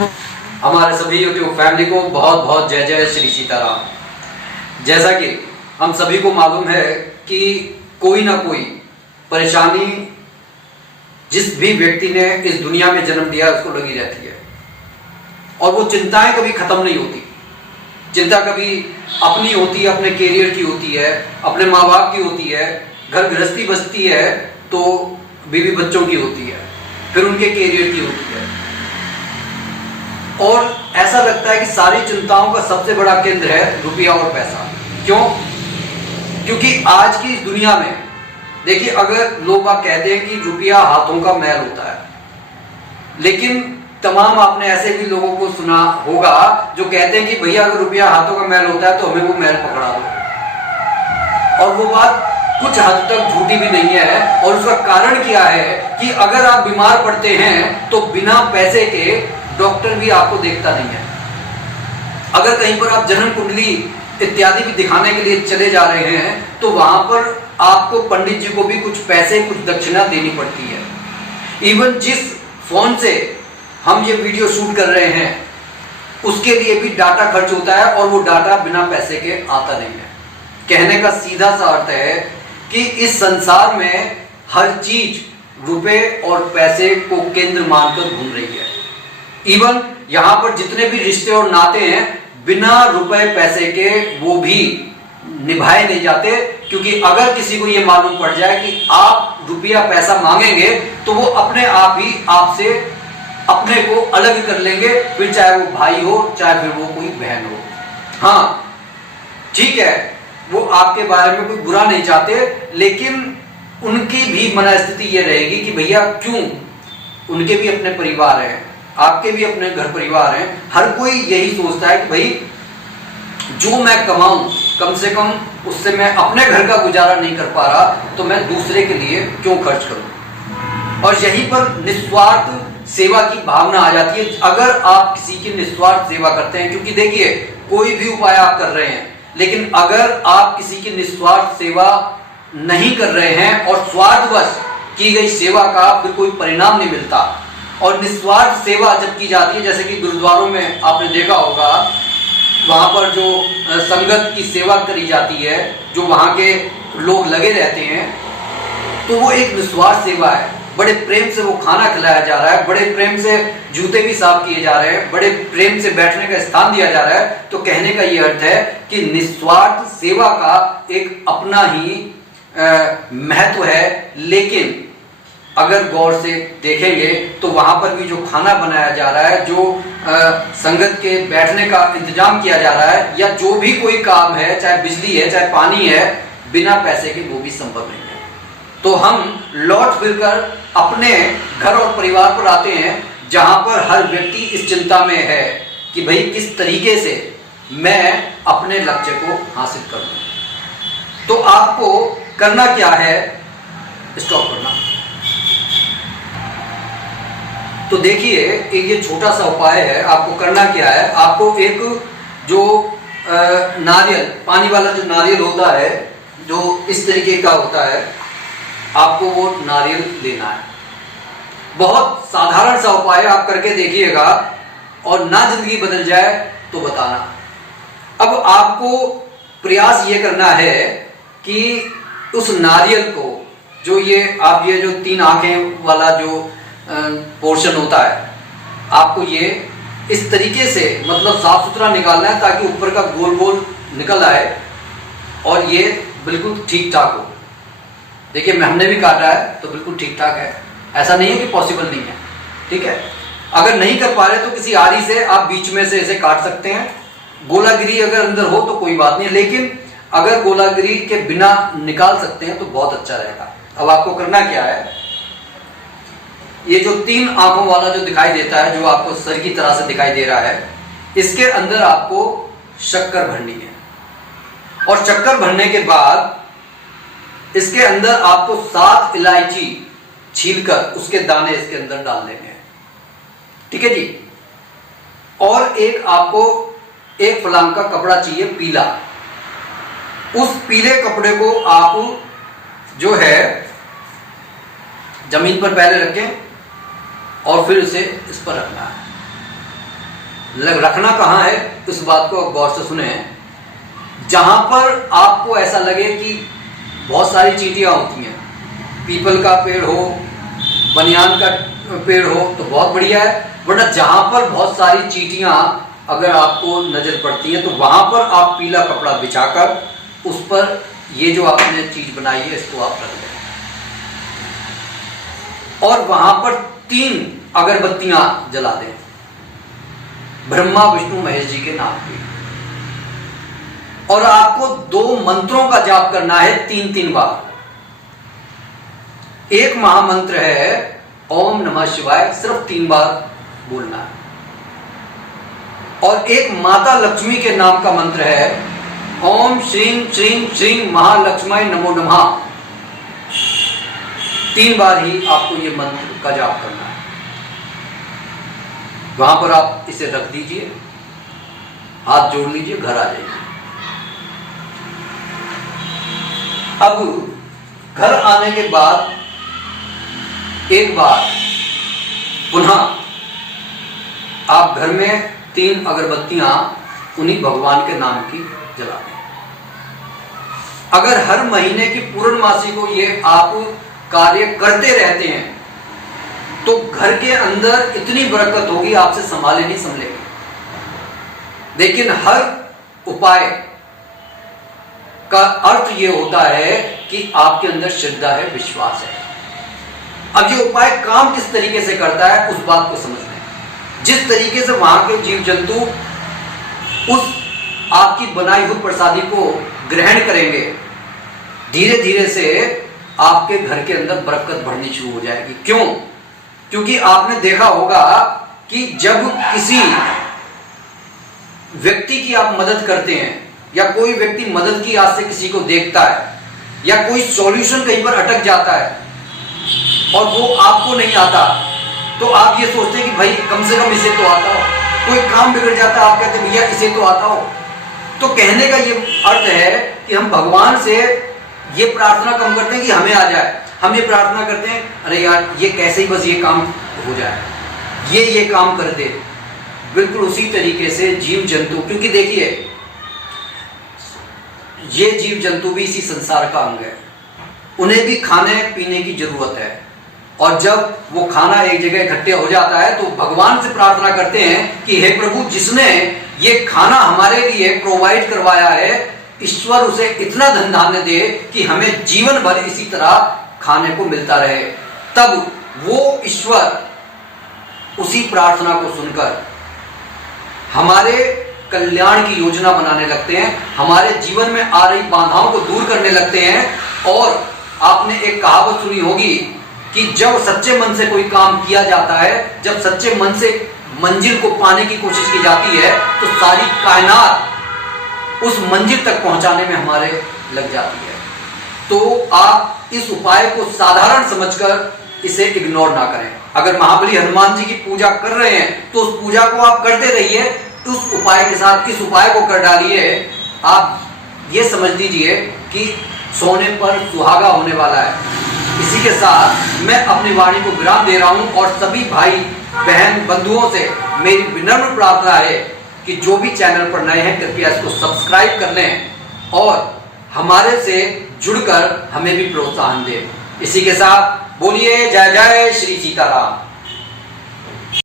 हमारे सभी YouTube family को बहुत बहुत जय जय श्री सीताराम। जैसा कि हम सभी को मालूम है कि कोई ना कोई परेशानी जिस भी व्यक्ति ने इस दुनिया में जन्म लिया उसको लगी रहती है और वो चिंताएं कभी खत्म नहीं होती। चिंता कभी अपनी होती है, अपने कैरियर की होती है, अपने माँ बाप की होती है, घर गृहस्थी बसती है तो बीवी बच्चों की होती है, फिर उनके कैरियर की होती है। और ऐसा लगता है कि सारी चिंताओं का सबसे बड़ा केंद्र है रुपया और पैसा। क्यों? क्योंकि आज की इस दुनिया में देखिए, अगर लोग आप कहते हैं कि रुपया हाथों का मैल होता है, लेकिन तमाम आपने ऐसे भी लोगों को सुना होगा जो कहते हैं कि भैया अगर रुपया हाथों का मैल होता है तो हमें वो मैल पकड़ा दो। और वो बात कुछ हद तक झूठी भी नहीं है। और उसका कारण क्या है कि अगर आप बीमार पड़ते हैं तो बिना पैसे के डॉक्टर भी आपको देखता नहीं है। अगर कहीं पर आप जन्म कुंडली इत्यादि भी दिखाने के लिए चले जा रहे हैं तो वहां पर आपको पंडित जी को भी कुछ पैसे, कुछ दक्षिणा देनी पड़ती है। इवन जिस फोन से हम ये वीडियो शूट कर रहे हैं उसके लिए भी डाटा खर्च होता है और वो डाटा बिना पैसे के आता नहीं है। कहने का सीधा सा अर्थ है कि इस संसार में हर चीज रुपए और पैसे को केंद्र मानकर घूम रही है। इवन यहां पर जितने भी रिश्ते और नाते हैं बिना रुपए पैसे के वो भी निभाए नहीं जाते। क्योंकि अगर किसी को ये मालूम पड़ जाए कि आप रुपया पैसा मांगेंगे तो वो अपने आप ही आपसे अपने को अलग कर लेंगे, फिर चाहे वो भाई हो चाहे फिर वो कोई बहन हो। हाँ ठीक है, वो आपके बारे में कोई बुरा नहीं चाहते, लेकिन उनकी भी मनस्थिति ये रहेगी कि भैया क्यों, उनके भी अपने परिवार हैं, आपके भी अपने घर परिवार हैं। हर कोई यही सोचता है कि भाई जो मैं कमाऊं कम से कम उससे मैं अपने घर का गुजारा नहीं कर पा रहा तो मैं दूसरे के लिए क्यों खर्च करूं। और यहीं पर निस्वार्थ सेवा की भावना आ जाती है। अगर आप किसी की निस्वार्थ सेवा करते हैं, क्योंकि देखिए कोई भी उपाय आप कर रहे हैं, लेकिन अगर आप किसी की निस्वार्थ सेवा नहीं कर रहे हैं और स्वार्थवश की गई सेवा का फिर कोई परिणाम नहीं मिलता। और निस्वार्थ सेवा जब की जाती है, जैसे कि गुरुद्वारों में आपने देखा होगा, वहां पर जो संगत की सेवा करी जाती है, जो वहां के लोग लगे रहते हैं, तो वो एक निस्वार्थ सेवा है। बड़े प्रेम से वो खाना खिलाया जा रहा है, बड़े प्रेम से जूते भी साफ किए जा रहे हैं, बड़े प्रेम से बैठने का स्थान दिया जा रहा है। तो कहने का ये अर्थ है कि निस्वार्थ सेवा का एक अपना ही महत्व है। लेकिन अगर गौर से देखेंगे तो वहां पर भी जो खाना बनाया जा रहा है, जो संगत के बैठने का इंतजाम किया जा रहा है, या जो भी कोई काम है, चाहे बिजली है चाहे पानी है, बिना पैसे के वो भी संभव नहीं है। तो हम लौट फिरकर अपने घर और परिवार पर आते हैं जहां पर हर व्यक्ति इस चिंता में है कि भाई किस तरीके से मैं अपने लक्ष्य को हासिल करूं। तो आपको करना क्या है? स्टॉप करना। तो देखिए, एक ये छोटा सा उपाय है। आपको करना क्या है? आपको एक जो नारियल, पानी वाला जो नारियल होता है, जो इस तरीके का होता है, आपको वो नारियल लेना है। बहुत साधारण सा उपाय, आप करके देखिएगा और ना जिंदगी बदल जाए तो बताना। अब आपको प्रयास ये करना है कि उस नारियल को, जो ये आप ये जो 3 आंखें वाला जो पोर्शन होता है, आपको ये इस तरीके से मतलब साफ सुथरा निकालना है ताकि ऊपर का गोल गोल निकल आए और ये बिल्कुल ठीक ठाक हो। देखिए, हमने भी काटा है तो बिल्कुल ठीक ठाक है, ऐसा नहीं है कि पॉसिबल नहीं है। ठीक है, अगर नहीं कर पा रहे तो किसी आरी से आप बीच में से इसे काट सकते हैं। गोलागिरी अगर अंदर हो तो कोई बात नहीं, लेकिन अगर गोलागिरी के बिना निकाल सकते हैं तो बहुत अच्छा रहेगा। अब आपको करना क्या है? ये जो 3 आंखों वाला जो दिखाई देता है, जो आपको सर की तरह से दिखाई दे रहा है, इसके अंदर आपको शक्कर भरनी है। और शक्कर भरने के बाद इसके अंदर आपको 7 इलायची छीलकर उसके दाने इसके अंदर डाल देने हैं। ठीक है जी। और एक आपको 1 फलांग का कपड़ा चाहिए पीला। उस पीले कपड़े को आप जो है जमीन पर पहले रखें और फिर उसे इस पर रखना है। रखना कहाँ है, इस बात को गौर से सुने। जहां पर आपको ऐसा लगे कि बहुत सारी चींटियां होती हैं, पीपल का पेड़ हो, बनियान का पेड़ हो तो बहुत बढ़िया है, वरना जहां पर बहुत सारी चींटियां अगर आपको नजर पड़ती हैं तो वहां पर आप पीला कपड़ा बिछाकर उस पर ये जो आपने चीज बनाई है इसको आप रख दें और वहां पर 3 अगरबत्तियां जला दें ब्रह्मा विष्णु महेश जी के नाम की। और आपको 2 मंत्रों का जाप करना है 3-3 बार। एक महामंत्र है ओम नमः शिवाय, सिर्फ 3 बार बोलना है। और एक माता लक्ष्मी के नाम का मंत्र है ओम श्रीं श्रीं श्रीं महालक्ष्मी नमो नमः। 3 बार ही आपको ये मंत्र का जाप करना है। वहां पर आप इसे रख दीजिए, हाथ जोड़ लीजिए, घर आ जाइए। अब घर आने के बाद एक बार पुनः आप घर में 3 अगरबत्तियां उन्हीं भगवान के नाम की जला दें। अगर हर महीने की पूर्णमासी को ये आप कार्य करते रहते हैं तो घर के अंदर इतनी बरकत होगी आपसे संभाले नहीं संभलेगी। लेकिन हर उपाय का अर्थ ये होता है कि आपके अंदर श्रद्धा है, विश्वास है। अब ये उपाय काम किस तरीके से करता है उस बात को समझ लें। जिस तरीके से वहां के जीव जंतु उस आपकी बनाई हुई प्रसादी को ग्रहण करेंगे, धीरे धीरे से आपके घर के अंदर बरकत बढ़नी शुरू हो जाएगी। क्यों? क्योंकि आपने देखा होगा कि जब किसी व्यक्ति की आप मदद करते हैं या कोई व्यक्ति मदद की आस से किसी को देखता है या कोई सॉल्यूशन कहीं पर अटक जाता है और वो आपको नहीं आता, तो आप ये सोचते हैं कि भाई कम से कम इसे तो आता हो। कोई काम बिगड़ जाता है, आप कहते हैं भैया इसे तो आता हो। तो कहने का ये अर्थ है कि हम भगवान से ये प्रार्थना कम करते हैं कि हमें आ जाए, हम ये प्रार्थना करते हैं अरे यार ये कैसे ही बस ये काम हो जाए, ये काम कर दे। बिल्कुल उसी तरीके से जीव जंतु, क्योंकि देखिए ये जीव जंतु भी इसी संसार का अंग है, उन्हें भी खाने पीने की जरूरत है। और जब वो खाना एक जगह इकट्ठे हो जाता है तो भगवान से प्रार्थना करते हैं कि हे प्रभु, जिसने ये खाना हमारे लिए प्रोवाइड करवाया है, ईश्वर उसे इतना धन धान्य दे कि हमें जीवन भर इसी तरह खाने को मिलता रहे। तब वो ईश्वर उसी प्रार्थना को सुनकर हमारे कल्याण की योजना बनाने लगते हैं, हमारे जीवन में आ रही बाधाओं को दूर करने लगते हैं। और आपने एक कहावत सुनी होगी कि जब सच्चे मन से कोई काम किया जाता है, जब सच्चे मन से मंजिल को पाने की कोशिश की जाती है तो सारी कायनात उस मंजिल तक पहुंचाने में हमारे लग जाती है। तो आप इस उपाय को साधारण समझकर इसे इग्नोर ना करें। अगर महाबली हनुमान जी की पूजा कर रहे हैं तो उस पूजा को आप करते रहिए, उस उपाय के साथ इस उपाय को कर डालिए। आप ये समझ लीजिए कि सोने पर सुहागा होने वाला है। इसी के साथ मैं अपनी वाणी को विराम दे रहा हूं और सभी भाई बहन बंधुओं से मेरी विनम्र प्रार्थना है कि जो भी चैनल पर नए हैं कृपया इसको सब्सक्राइब कर लें और हमारे से जुड़कर हमें भी प्रोत्साहन दें। इसी के साथ बोलिए जय जय श्री सीताराम।